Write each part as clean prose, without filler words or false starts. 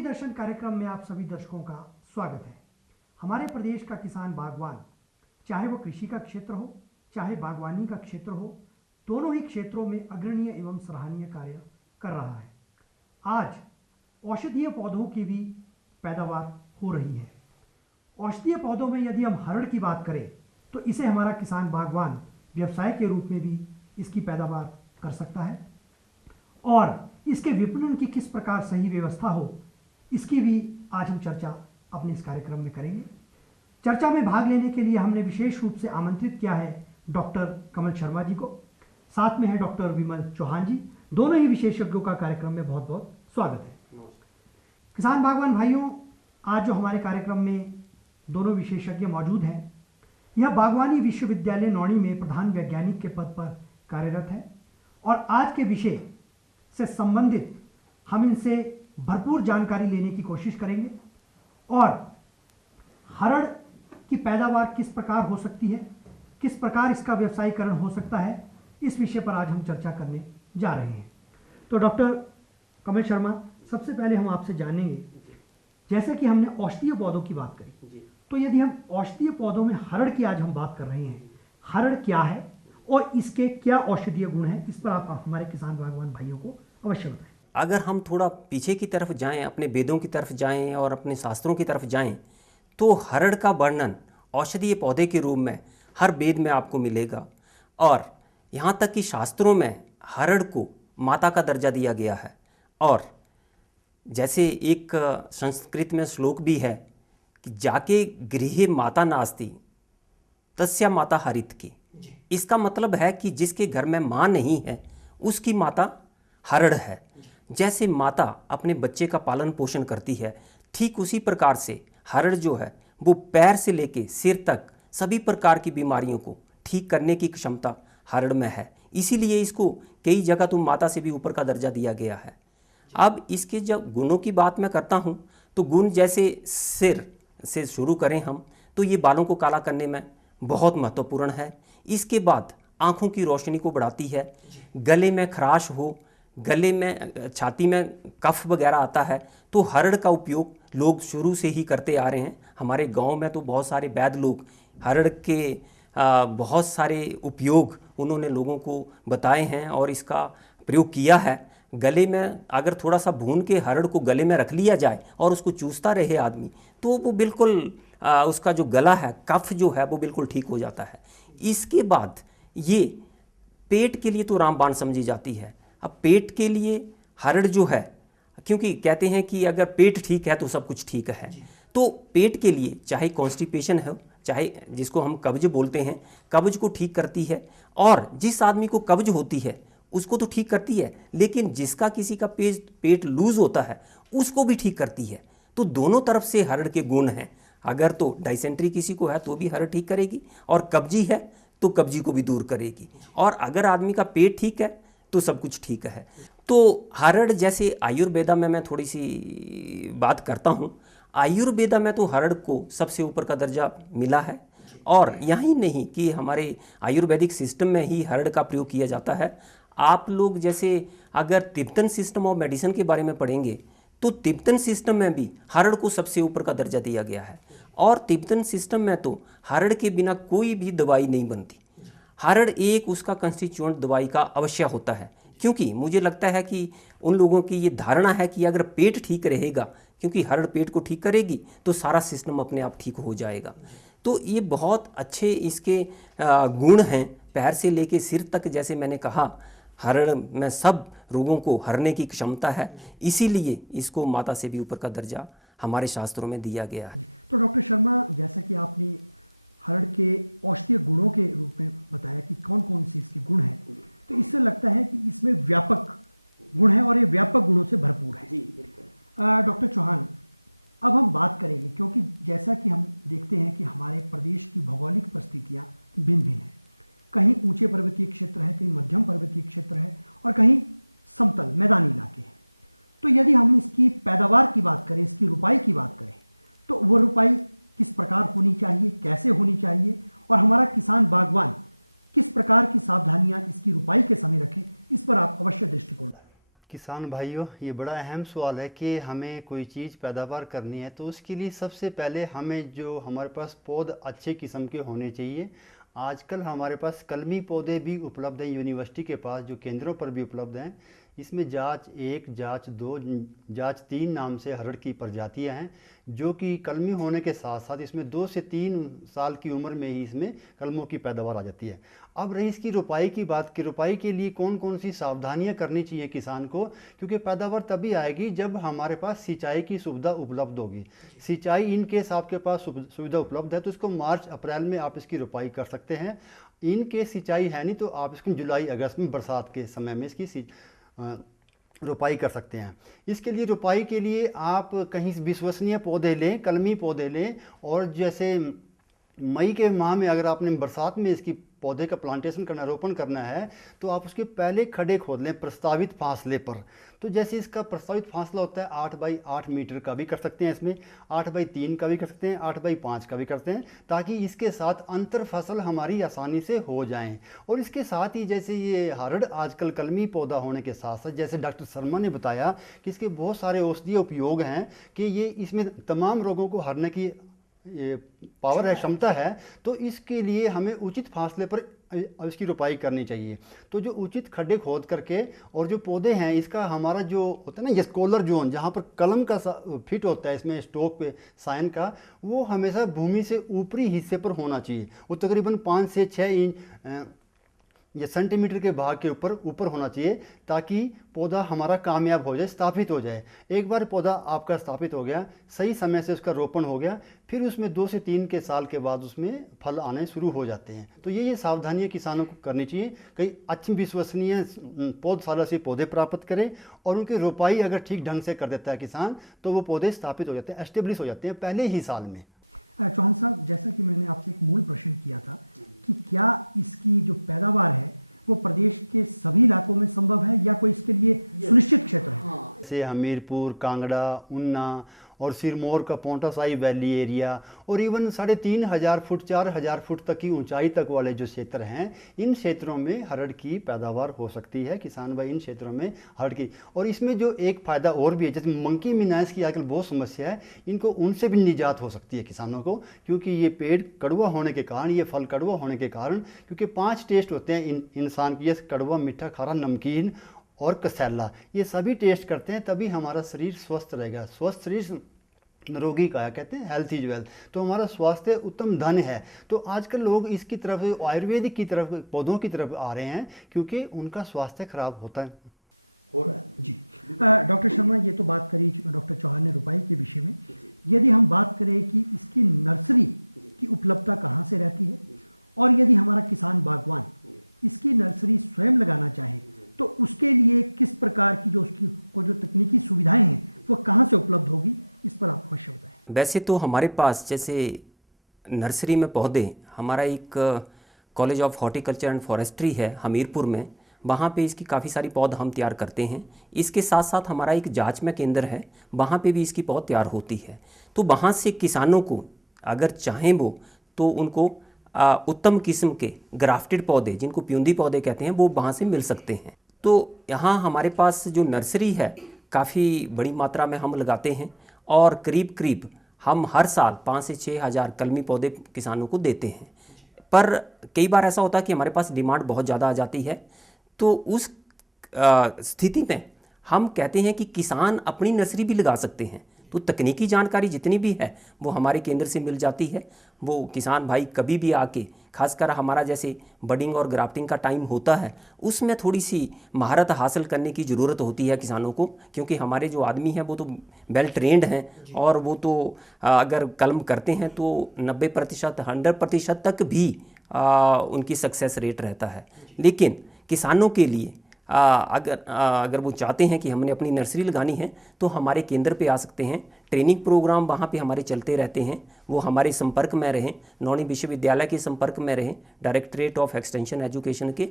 कृषि दर्शन कार्यक्रम में आप सभी दर्शकों का स्वागत है। हमारे प्रदेश का किसान बागवान, चाहे वो कृषि का क्षेत्र हो चाहे बागवानी का क्षेत्र हो, दोनों ही क्षेत्रों में अग्रणीय एवं सराहनीय कार्य कर रहा है। आज औषधीय पौधों की भी पैदावार हो रही है। औषधीय पौधों में यदि हम हरड़ की बात करें तो इसे हमारा किसान बागवान व्यवसाय के रूप में भी इसकी पैदावार कर सकता है और इसके विपणन की किस प्रकार सही व्यवस्था हो, इसकी भी आज हम चर्चा अपने इस कार्यक्रम में करेंगे। चर्चा में भाग लेने के लिए हमने विशेष रूप से आमंत्रित किया है डॉक्टर कमल शर्मा जी को, साथ में है डॉक्टर विमल चौहान जी। दोनों ही विशेषज्ञों का कार्यक्रम में बहुत बहुत स्वागत है। किसान बागवान भाइयों, आज जो हमारे कार्यक्रम में दोनों विशेषज्ञ मौजूद हैं, यह बागवानी विश्वविद्यालय नौणी में प्रधान वैज्ञानिक के पद पर कार्यरत है और आज के विषय से संबंधित हम इनसे भरपूर जानकारी लेने की कोशिश करेंगे और हरड़ की पैदावार किस प्रकार हो सकती है, किस प्रकार इसका व्यवसायीकरण हो सकता है, इस विषय पर आज हम चर्चा करने जा रहे हैं। तो डॉक्टर कमल शर्मा, सबसे पहले हम आपसे जानेंगे, जैसे कि हमने औषधीय पौधों की बात करी, तो यदि हम औषधीय पौधों में हरड़ की आज हम बात कर रहे हैं, हरड़ क्या है और इसके क्या औषधीय गुण हैं, इस पर आप हमारे किसान बागवान भाइयों को अवश्य बताएं। अगर हम थोड़ा पीछे की तरफ जाएं, अपने वेदों की तरफ जाएं और अपने शास्त्रों की तरफ जाएं, तो हरड़ का वर्णन औषधीय पौधे के रूप में हर वेद में आपको मिलेगा और यहाँ तक कि शास्त्रों में हरड़ को माता का दर्जा दिया गया है। और जैसे एक संस्कृत में श्लोक भी है कि जाके गृहे माता नास्ति तस्या माता हरित की। इसका मतलब है कि जिसके घर में माँ नहीं है उसकी माता हरड़ है। जैसे माता अपने बच्चे का पालन पोषण करती है, ठीक उसी प्रकार से हरड़ जो है वो पैर से लेके सिर तक सभी प्रकार की बीमारियों को ठीक करने की क्षमता हरड़ में है। इसीलिए इसको कई जगह तो माता से भी ऊपर का दर्जा दिया गया है। अब इसके जब गुणों की बात मैं करता हूँ तो गुण जैसे सिर से शुरू करें हम तो ये बालों को काला करने में बहुत महत्वपूर्ण है। इसके बाद आँखों की रोशनी को बढ़ाती है। गले में खराश हो, गले में छाती में कफ वगैरह आता है तो हरड़ का उपयोग लोग शुरू से ही करते आ रहे हैं। हमारे गांव में तो बहुत सारे वैद्य लोग हरड़ के बहुत सारे उपयोग उन्होंने लोगों को बताए हैं और इसका प्रयोग किया है। गले में अगर थोड़ा सा भून के हरड़ को गले में रख लिया जाए और उसको चूसता रहे आदमी तो वो बिल्कुल उसका जो गला है, कफ जो है वो बिल्कुल ठीक हो जाता है। इसके बाद ये पेट के लिए तो रामबाण समझी जाती है। अब पेट के लिए हरड़ जो है, क्योंकि कहते हैं कि अगर पेट ठीक है तो सब कुछ ठीक है, तो पेट के लिए चाहे कॉन्स्टिपेशन है, चाहे जिसको हम कब्ज बोलते हैं, कब्ज को ठीक करती है। और जिस आदमी को कब्ज होती है उसको तो ठीक करती है, लेकिन जिसका किसी का पेट लूज होता है उसको भी ठीक करती है। तो दोनों तरफ से हरड़ के गुण हैं। अगर तो डाइसेंट्री किसी को है तो भी हरड़ ठीक करेगी और कब्जी है तो कब्जी को भी दूर करेगी, और अगर आदमी का पेट ठीक है तो सब कुछ ठीक है। तो हरड़ जैसे आयुर्वेदा में मैं थोड़ी सी बात करता हूँ। आयुर्वेदा में तो हरड़ को सबसे ऊपर का दर्जा मिला है और यही नहीं कि हमारे आयुर्वेदिक सिस्टम में ही हरड़ का प्रयोग किया जाता है। आप लोग जैसे अगर तिब्बतन सिस्टम ऑफ मेडिसिन के बारे में पढ़ेंगे तो तिब्बतन सिस्टम में भी हरड़ को सबसे ऊपर का दर्जा दिया गया है और तिब्बतन सिस्टम में तो हरड़ के बिना कोई भी दवाई नहीं बनती। हरड़ एक उसका कंस्टिट्यूएंट दवाई का अवश्य होता है, क्योंकि मुझे लगता है कि उन लोगों की ये धारणा है कि अगर पेट ठीक रहेगा, क्योंकि हरड़ पेट को ठीक करेगी तो सारा सिस्टम अपने आप ठीक हो जाएगा। तो ये बहुत अच्छे इसके गुण हैं। पैर से लेके सिर तक, जैसे मैंने कहा, हरड़ में सब रोगों को हरने की क्षमता है। इसीलिए इसको माता से भी ऊपर का दर्जा हमारे शास्त्रों में दिया गया है। यदि हम इसकी पैदावार की बात करें, इसकी उपाय की बात करें, तो वो उपाय किस प्रकार होनी चाहिए, कैसे होनी चाहिए, और हमारा किसान बागवान किस प्रकार की सावधानियां इसकी उपाय के समय इस पर अवश्य दृष्टि देना है। किसान भाइयों, ये बड़ा अहम सवाल है कि हमें कोई चीज़ पैदावार करनी है तो उसके लिए सबसे पहले हमें जो हमारे पास पौध अच्छे किस्म के होने चाहिए। आजकल हमारे पास कलमी पौधे भी उपलब्ध हैं यूनिवर्सिटी के पास, जो केंद्रों पर भी उपलब्ध हैं। इसमें जांच 1, जांच 2, जांच 3 नाम से हरड़ की प्रजातियां हैं, जो कि कलमी होने के साथ साथ इसमें 2 से 3 साल की उम्र में ही इसमें कलमों की पैदावार आ जाती है। अब रही इसकी रुपाई की बात, कि रुपाई के लिए कौन कौन सी सावधानियां करनी चाहिए किसान को, क्योंकि पैदावार तभी आएगी जब हमारे पास सिंचाई की सुविधा उपलब्ध होगी। सिंचाई इन केस आपके पास सुविधा उपलब्ध है तो इसको मार्च अप्रैल में आप इसकी रुपाई कर सकते हैं। इन केस सिंचाई है नहीं तो आप इसको जुलाई अगस्त में बरसात के समय में इसकी रुपाई कर सकते हैं। इसके लिए रुपाई के लिए आप कहीं विश्वसनीय पौधे लें, कलमी पौधे लें। और जैसे मई के माह में अगर आपने बरसात में इसकी पौधे का प्लांटेशन करना, रोपण करना है, तो आप उसके पहले खड्डे खोद लें प्रस्तावित फासले पर। तो जैसे इसका प्रस्तावित फासला होता है 8 बाई 8 मीटर का भी कर सकते हैं, इसमें 8 बाई 3 का भी कर सकते हैं, 8 बाई 5 का भी करते हैं, ताकि इसके साथ अंतर फसल हमारी आसानी से हो जाएं। और इसके साथ ही जैसे ये हरड़ आजकल कलमी पौधा होने के साथ साथ, जैसे डॉक्टर शर्मा ने बताया कि इसके बहुत सारे औषधीय उपयोग हैं, कि ये इसमें तमाम रोगों को हरने की ये पावर है, क्षमता है। तो इसके लिए हमें उचित फासले पर इसकी रुपाई करनी चाहिए। तो जो उचित खड्डे खोद करके, और जो पौधे हैं इसका हमारा जो होता है ना ये स्कॉलर जोन, जहाँ पर कलम का फिट होता है इसमें स्टोक पे साइन का, वो हमेशा भूमि से ऊपरी हिस्से पर होना चाहिए। वो तकरीबन 5 से 6 इंच ये सेंटीमीटर के भाग के ऊपर होना चाहिए, ताकि पौधा हमारा कामयाब हो जाए, स्थापित हो जाए। एक बार पौधा आपका स्थापित हो गया, सही समय से उसका रोपण हो गया, फिर उसमें 2 से 3 के साल के बाद उसमें फल आने शुरू हो जाते हैं। तो ये सावधानियां किसानों को करनी चाहिए। कई अच्छी विश्वसनीय पौधशाला से पौधे प्राप्त करें, और उनकी रोपाई अगर ठीक ढंग से कर देता है किसान, तो वो पौधे स्थापित हो जाते हैं, एस्टेब्लिश हो जाते हैं पहले ही साल में। चौहान साहब, जैसे कि मैंने आपसे एक मूल प्रश्न किया था कि क्या इसकी जो पैदावार है वो प्रदेश के सभी इलाकों में संभव है, या कोई इसके लिए निश्चित क्षेत्र है? जैसे हमीरपुर, कांगड़ा, ऊना और सिरमौर का पोंटासाई वैली एरिया, और इवन 3500 फुट 4000 फुट तक की ऊंचाई तक वाले जो क्षेत्र हैं, इन क्षेत्रों में हरड़ की पैदावार हो सकती है किसान भाई, इन क्षेत्रों में हरड़ की। और इसमें जो एक फ़ायदा और भी है, जैसे मंकी मिनाइस की आजकल बहुत समस्या है, इनको उनसे भी निजात हो सकती है किसानों को, क्योंकि ये पेड़ कड़वा होने के कारण, ये फल कड़वा होने के कारण, क्योंकि 5 टेस्ट होते हैं इंसान की, जैसे कड़वा, मीठा, खारा, नमकीन और कसैला। ये सभी टेस्ट करते हैं, तभी हमारा शरीर स्वस्थ रहेगा। स्वस्थ शरीर निरोगी काया कहते हैं, हेल्थ इज वेल्थ। तो हमारा स्वास्थ्य उत्तम धन है। तो आजकल लोग इसकी तरफ, आयुर्वेदिक की तरफ, पौधों की तरफ आ रहे हैं, क्योंकि उनका स्वास्थ्य खराब होता है। डॉक्टर शर्मा, जैसे बात करें डॉक्टर चौहान ने बताई के विषय में, यदि हम बात करें कि इसकी नर्सरी की उपलब्धता कहाँ पर होती है, और यदि हमारा किसान बागवान इसकी नर्सरी स्वयं लगाना चाहे, तो उसके लिए किस प्रकार की जो तकनीकी सुविधाएं हैं वो कहाँ पर उपलब्ध होगी, इसका प्रश्न। वैसे तो हमारे पास जैसे नर्सरी में पौधे, हमारा एक college of horticulture and forestry है हमीरपुर में, वहाँ पे इसकी काफ़ी सारी पौध हम तैयार करते हैं। इसके साथ साथ हमारा एक जांच में केंद्र है, वहाँ पे भी इसकी पौध तैयार होती है। तो वहाँ से किसानों को अगर चाहें वो, तो उनको उत्तम किस्म के ग्राफ्टेड पौधे, जिनको प्यूंदी पौधे कहते हैं, वो वहाँ से मिल सकते हैं। तो यहाँ हमारे पास जो नर्सरी है काफ़ी बड़ी मात्रा में हम लगाते हैं, और करीब करीब हम हर साल 5 से 6 हज़ार कलमी पौधे किसानों को देते हैं। पर कई बार ऐसा होता है कि हमारे पास डिमांड बहुत ज़्यादा आ जाती है, तो उस स्थिति में हम कहते हैं कि किसान अपनी नर्सरी भी लगा सकते हैं। तो तकनीकी जानकारी जितनी भी है वो हमारे केंद्र से मिल जाती है। वो किसान भाई कभी भी आके, खासकर हमारा जैसे बडिंग और ग्राफ्टिंग का टाइम होता है, उसमें थोड़ी सी महारत हासिल करने की ज़रूरत होती है किसानों को, क्योंकि हमारे जो आदमी हैं वो तो वेल ट्रेंड हैं, और वो तो अगर कलम करते हैं तो 90% 100% तक भी उनकी सक्सेस रेट रहता है। लेकिन किसानों के लिए अगर वो चाहते हैं कि हमने अपनी नर्सरी लगानी है, तो हमारे केंद्र पे आ सकते हैं। ट्रेनिंग प्रोग्राम वहाँ पे हमारे चलते रहते हैं, वो हमारे संपर्क में रहें, नौणी विश्वविद्यालय के संपर्क में रहें, डायरेक्टरेट ऑफ एक्सटेंशन एजुकेशन के।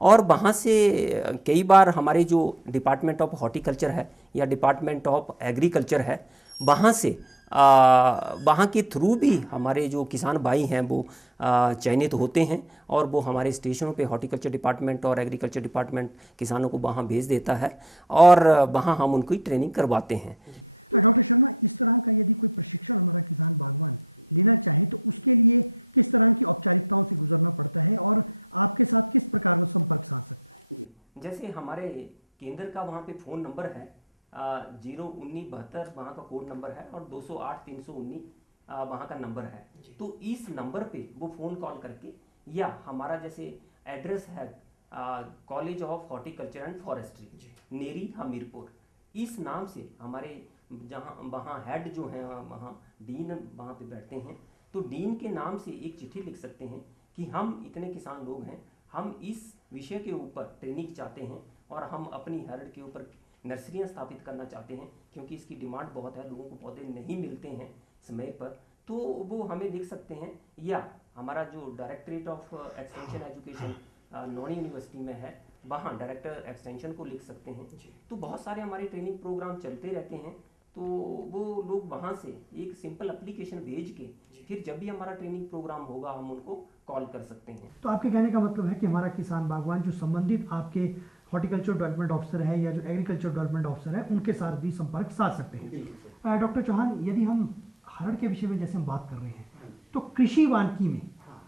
और वहाँ से कई बार हमारे जो डिपार्टमेंट ऑफ हॉर्टिकल्चर है या डिपार्टमेंट ऑफ एग्रीकल्चर है, वहाँ से वहाँ के थ्रू भी हमारे जो किसान भाई हैं वो चयनित होते हैं और वो हमारे स्टेशनों पे हॉर्टिकल्चर डिपार्टमेंट और एग्रीकल्चर डिपार्टमेंट किसानों को वहाँ भेज देता है और वहाँ हम उनको ट्रेनिंग करवाते हैं। जैसे हमारे केंद्र का वहाँ पे फ़ोन नंबर है 01972 वहाँ का कोड नंबर है और 208-319 वहाँ का नंबर है। तो इस नंबर पे वो फ़ोन कॉल करके या हमारा जैसे एड्रेस है college of horticulture and forestry Neri Hamirpur, इस नाम से हमारे जहाँ वहाँ हेड जो हैं वहाँ डीन वहाँ पे बैठते हैं, तो डीन के नाम से एक चिट्ठी लिख सकते हैं कि हम इतने किसान लोग हैं, हम इस विषय के ऊपर ट्रेनिंग चाहते हैं और हम अपनी हर्ड के ऊपर नर्सरियाँ स्थापित करना चाहते हैं क्योंकि इसकी डिमांड बहुत है, लोगों को पौधे नहीं मिलते हैं समय पर, तो वो हमें लिख सकते हैं। या हमारा जो directorate of extension education non university में है, वहाँ डायरेक्टर एक्सटेंशन को लिख सकते हैं। तो बहुत सारे हमारे ट्रेनिंग प्रोग्राम चलते रहते हैं, तो वो लोग वहाँ से एक सिंपल एप्लीकेशन भेज के फिर जब भी हमारा ट्रेनिंग प्रोग्राम होगा हम उनको कॉल कर सकते हैं। तो आपके कहने का मतलब है कि हमारा किसान बागवान जो संबंधित आपके हॉर्टिकल्चर डेवलपमेंट ऑफिसर है या जो एग्रीकल्चर डेवलपमेंट ऑफिसर है उनके साथ भी संपर्क साध सकते हैं। डॉक्टर चौहान, यदि हम हरड़ के विषय में जैसे हम बात कर रहे हैं, तो कृषि वानिकी में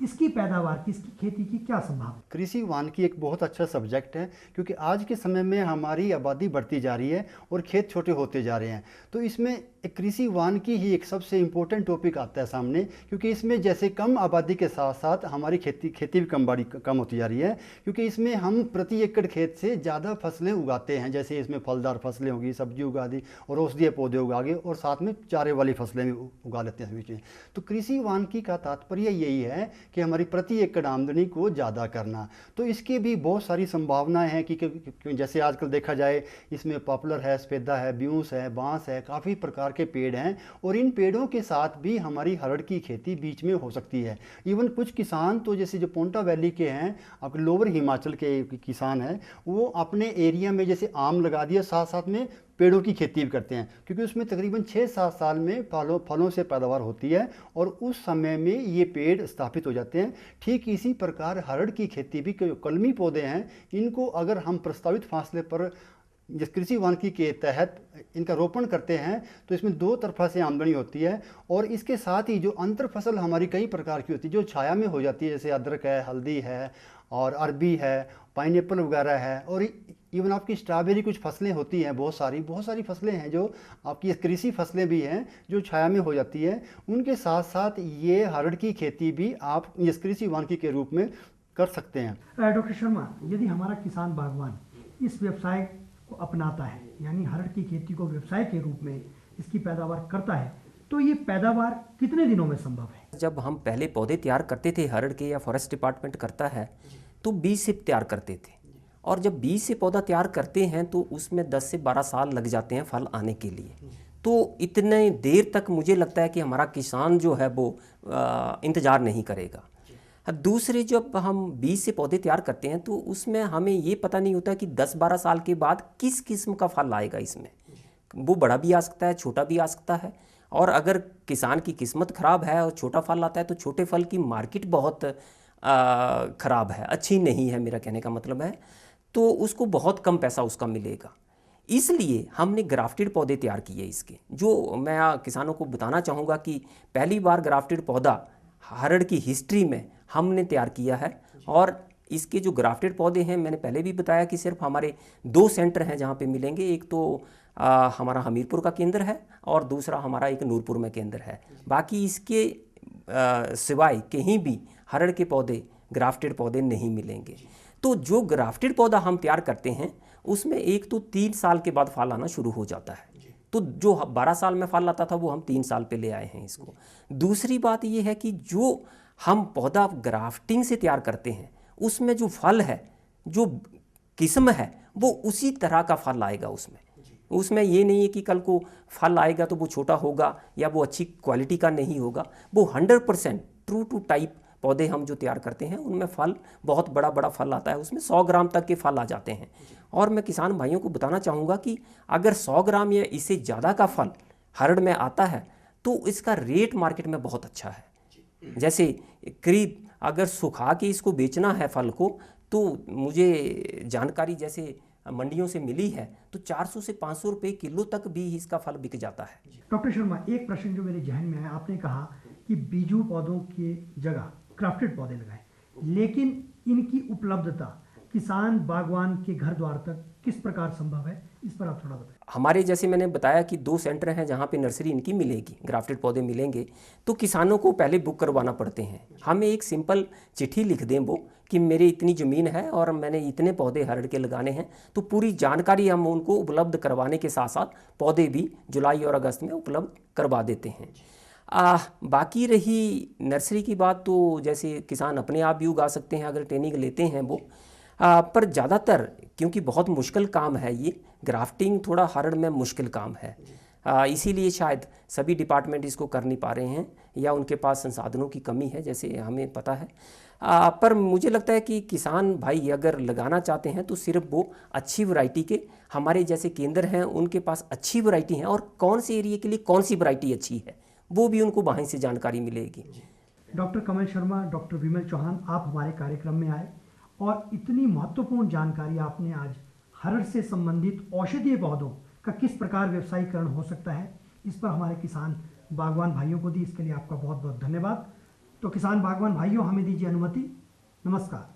इसकी पैदावार की, इसकी खेती की क्या संभावना? कृषि वानिकी एक बहुत अच्छा सब्जेक्ट है क्योंकि आज के समय में हमारी आबादी बढ़ती जा रही है और खेत छोटे होते जा रहे हैं, तो इसमें एक कृषि वानिकी ही एक सबसे इम्पोर्टेंट टॉपिक आता है सामने, क्योंकि इसमें जैसे कम आबादी के साथ साथ हमारी खेती भी कम होती जा रही है, क्योंकि इसमें हम प्रति एकड़ खेत से ज़्यादा फसलें उगाते हैं। जैसे इसमें फलदार फसलें होगी, सब्जी उगा दी और औषधीय पौधे उगा गए और साथ में चारे वाली फसलें भी उगा लेते हैं बीच में। तो कृषि वानिकी का तात्पर्य यही है कि हमारी प्रति एकड़ आमदनी को ज़्यादा करना। तो इसकी भी बहुत सारी संभावनाएं हैं कि जैसे आजकल देखा जाए इसमें पॉपुलर है, सफेदा है, ब्यूंस है, बांस है, काफ़ी प्रकार के पेड़ हैं और इन पेड़ों के साथ भी हमारी हरड़ की खेती बीच में हो सकती है। इवन कुछ किसान तो जैसे जो पोंटा वैली के हैं, आपके लोअर हिमाचल के किसान हैं, वो अपने एरिया में जैसे आम लगा दिया, साथ साथ में पेड़ों की खेती भी करते हैं क्योंकि उसमें तकरीबन 6-7 साल में फलों से पैदावार होती है और उस समय में ये पेड़ स्थापित हो जाते हैं। ठीक इसी प्रकार हरड़ की खेती भी, कलमी पौधे हैं, इनको अगर हम प्रस्तावित फासले पर जिस कृषि वानिकी के तहत इनका रोपण करते हैं तो इसमें दो तरफा से आमदनी होती है और इसके साथ ही जो अंतर फसल हमारी कई प्रकार की होती है जो छाया में हो जाती है, जैसे अदरक है, हल्दी है और अरबी है, पाइनएप्पल वगैरह है और इवन आपकी स्ट्रॉबेरी, कुछ फसलें होती हैं, बहुत सारी फसलें हैं जो आपकी कृषि फसलें भी हैं जो छाया में हो जाती है। उनके साथ साथ ये हरड़ की खेती भी आप इस कृषि वानिकी के रूप में कर सकते हैं। डॉक्टर शर्मा, यदि हमारा किसान बागवान इस व्यवसाय को अपनाता है, यानी हरड़ की खेती को व्यवसाय के रूप में इसकी पैदावार करता है, तो ये पैदावार कितने दिनों में संभव है? जब हम पहले पौधे तैयार करते थे, हरड़ के या फॉरेस्ट डिपार्टमेंट करता है, तो बीज से तैयार करते थे और जब बीज से पौधा तैयार करते हैं तो उसमें 10 से 12 साल लग जाते हैं फल आने के लिए। तो इतने देर तक मुझे लगता है कि हमारा किसान जो है वो इंतज़ार नहीं करेगा। दूसरे, जब हम बीज से पौधे तैयार करते हैं तो उसमें हमें ये पता नहीं होता कि 10-12 साल के बाद किस किस्म का फल आएगा। इसमें वो बड़ा भी आ सकता है, छोटा भी आ सकता है, और अगर किसान की किस्मत ख़राब है और छोटा फल आता है तो छोटे फल की मार्केट बहुत ख़राब है, अच्छी नहीं है, मेरा कहने का मतलब है, तो उसको बहुत कम पैसा उसका मिलेगा। इसलिए हमने ग्राफ्टेड पौधे तैयार किए इसके, जो मैं किसानों को बताना चाहूँगा कि पहली बार ग्राफ्टेड पौधा हरड़ की हिस्ट्री में हमने तैयार किया है। और इसके जो ग्राफ्टेड पौधे हैं, मैंने पहले भी बताया कि सिर्फ हमारे 2 सेंटर हैं जहाँ पे मिलेंगे। एक तो हमारा हमीरपुर का केंद्र है और दूसरा हमारा एक नूरपुर में केंद्र है। बाकी इसके सिवाय कहीं भी हरड़ के पौधे, ग्राफ्टेड पौधे नहीं मिलेंगे। तो जो ग्राफ्टेड पौधा हम तैयार करते हैं उसमें एक तो 3 साल के बाद फल आना शुरू हो जाता है। तो जो 12 साल में फल आता था वो हम 3 साल पे ले आए हैं इसको। दूसरी बात ये है कि जो हम पौधा ग्राफ्टिंग से तैयार करते हैं उसमें जो फल है, जो किस्म है, वो उसी तरह का फल आएगा। उसमें ये नहीं है कि कल को फल आएगा तो वो छोटा होगा या वो अच्छी क्वालिटी का नहीं होगा। वो 100% ट्रू टू टाइप पौधे हम जो तैयार करते हैं उनमें फल बहुत बड़ा फल आता है, उसमें 100 ग्राम तक के फल आ जाते हैं। और मैं किसान भाइयों को बताना चाहूँगा कि अगर 100 ग्राम या इससे ज़्यादा का फल हरड़ में आता है तो इसका रेट मार्केट में बहुत अच्छा है। जैसे करीब अगर सुखा के इसको बेचना है फल को, तो मुझे जानकारी जैसे मंडियों से मिली है तो 400 से 500 रुपये किलो तक भी इसका फल बिक जाता है। डॉक्टर शर्मा, एक प्रश्न जो मेरे जहन में है, आपने कहा कि बीजू पौधों की जगह क्राफ्टेड पौधे लगाएं, लेकिन इनकी उपलब्धता किसान बागवान के घर द्वार तक किस प्रकार संभव है, इस पर आप थोड़ा बताएं। हमारे जैसे मैंने बताया कि 2 सेंटर हैं जहाँ पे नर्सरी इनकी मिलेगी, ग्राफ्टेड पौधे मिलेंगे। तो किसानों को पहले बुक करवाना पड़ते हैं। हमें एक सिंपल चिट्ठी लिख दें वो कि मेरी इतनी ज़मीन है और मैंने इतने पौधे हरड़ के लगाने हैं, तो पूरी जानकारी हम उनको उपलब्ध करवाने के साथ साथ पौधे भी जुलाई और अगस्त में उपलब्ध करवा देते हैं। बाकी रही नर्सरी की बात, तो जैसे किसान अपने आप भी उगा सकते हैं अगर ट्रेनिंग लेते हैं वो। पर ज़्यादातर क्योंकि बहुत मुश्किल काम है ये, ग्राफ्टिंग थोड़ा हरड़ में मुश्किल काम है, इसीलिए शायद सभी डिपार्टमेंट इसको कर नहीं पा रहे हैं या उनके पास संसाधनों की कमी है, जैसे हमें पता है। पर मुझे लगता है कि किसान भाई अगर लगाना चाहते हैं तो सिर्फ वो अच्छी वैरायटी के, हमारे जैसे केंद्र हैं उनके पास अच्छी वैरायटी हैं, और कौन से एरिया के लिए कौन सी वैरायटी अच्छी है वो भी उनको वहीं से जानकारी मिलेगी। डॉक्टर कमल शर्मा, डॉक्टर विमल चौहान, आप हमारे कार्यक्रम में आए और इतनी महत्वपूर्ण जानकारी आपने आज हरड़ से संबंधित औषधीय पौधों का किस प्रकार व्यवसायीकरण हो सकता है, इस पर हमारे किसान बागवान भाइयों को दी। इसके लिए आपका बहुत बहुत धन्यवाद। तो किसान बागवान भाइयों, हमें दीजिए अनुमति। नमस्कार।